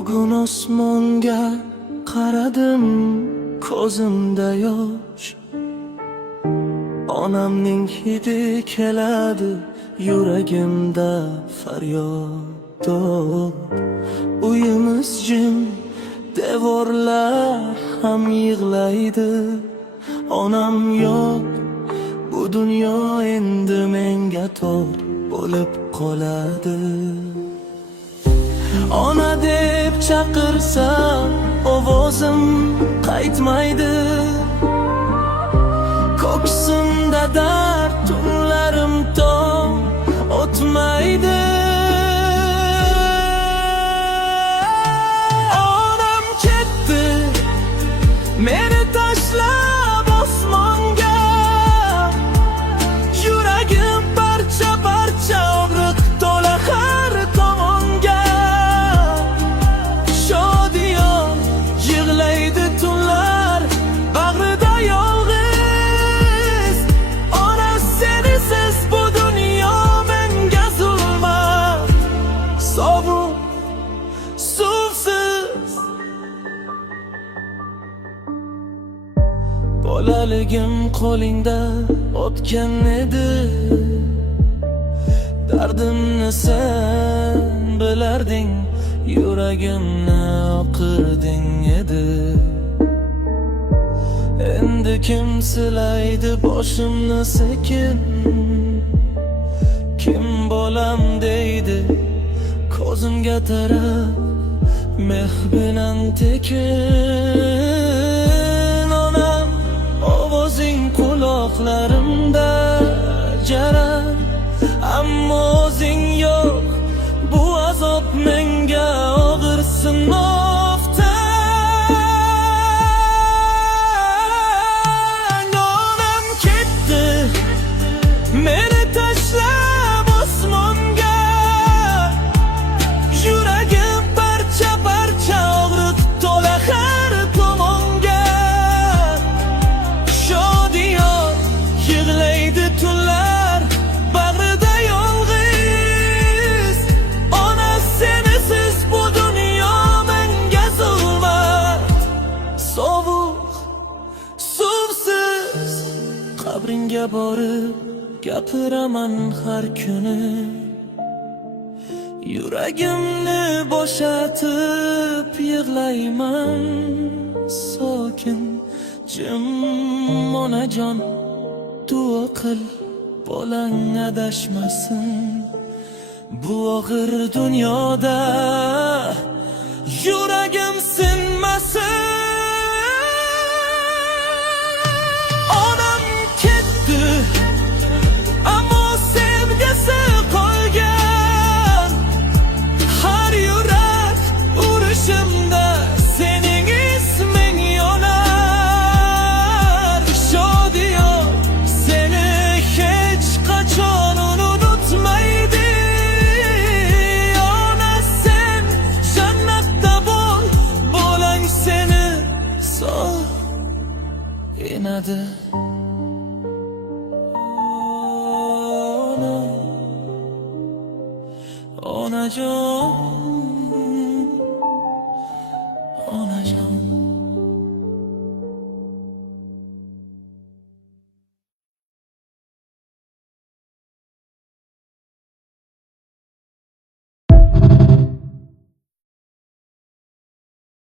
Bugun osmonga qaradim, ko'zimda yosh. Onamning hidi keladi, yuragimda faryod. Uyimiz jim, devorlar ham yig'laydi. Onam yo'q, bu dunyo endi menga tor bo'lib qoladi. Ona deb chaqirsam ovozim qaytmaydi. Ko'ksimda dard, tunlarim tom o'tmaydi. Onam ketdi, meni tashlab osmonga. Yuragim parcha parcha, og'riq to'la har tomonga. Shodiyon yig'laydi tunlar, bag'rida yolg'iz. Ona senisiz bu dunyo menga zulmat. Sovuq, suvsiz. Bolaligim qo'lingda o'tgan edi. Dardimni sen bilarding, yuragimni oqirding edi. Endi kim silaydi boshimni sekin? Kim bolam deydi ko'zimga tarab, mehr bilan tekin. Onam, ovozing quloqlarimda jaran, ammo o'zing yo'q, bu azob menga og'ir sinofdan. Onam ketdi, meni tashlab osmonga. Yuragim parcha parcha, og'riq to'la har tomonga. Shodiyon yig'laydi tunlar, bag'rida yolg'iz. Ona senisiz bu dunyo menga zulmat. Sovuq, suvsiz. Qabringga borib gapiraman har kuni. Yuragimni bo'shatib yig'layman sokin. Jim onajon, duo qil bolang adashmasin. Bu og'ir dunyoda yuragim sinmasin. Onam ketdi, ammo sevgisi qolgan. Har yurak urishimda sening isming yonar. Shodiyon seni hech qachon unutmaydi. Ona sen jannatda bo'l, bolang seni sog' enadi.